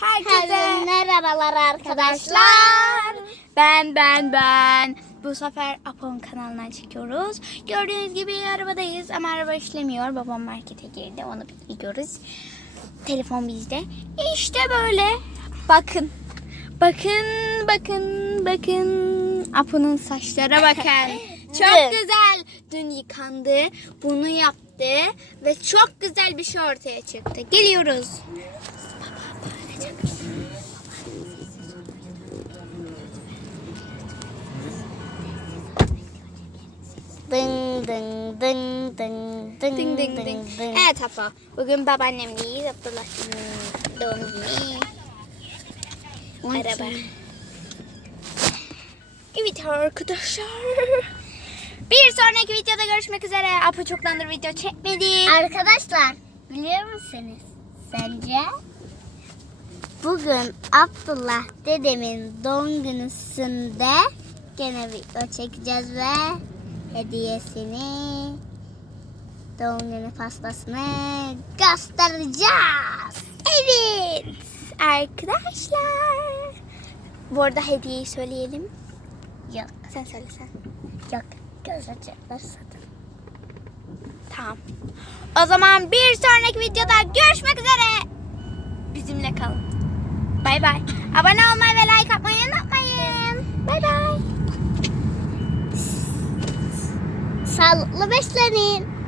Herkese merhabalar arkadaşlar. Ben ben ben. Bu sefer Apo'nun kanalından çekiyoruz. Gördüğünüz gibi arabadayız ama araba işlemiyor. Babam markete girdi. Onu biliyoruz. Telefon bizde. İşte böyle. Bakın. Bakın, bakın, bakın. Apo'nun saçlara bakın. Çok güzel. Dün yıkandı. Bunu yaptı. Ve çok güzel bir şey ortaya çıktı. Geliyoruz. Dın dın dın dın dın Ding ding ding. Evet Apo. Bugün babaannemleyiz. Abdullah'ın doğum günü. Araba. Evet arkadaşlar. Bir sonraki videoda görüşmek üzere. Apo çoktandır video çekmedi. Arkadaşlar biliyor musunuz? Sence? Bugün Abdullah dedemin doğum günüsünde gene video çekeceğiz ve hediyesini doğum günü pastasını göstereceğiz. Evet. Arkadaşlar. Bu arada hediyeyi söyleyelim. Yok Sen söylesen. yok gösterecekler zaten. Tamam. O zaman bir sonraki videoda görüşmek üzere. Bay bay. Abone olmayı ve like atmayı unutmayın. Bay bay. Sağlıklı beslenin.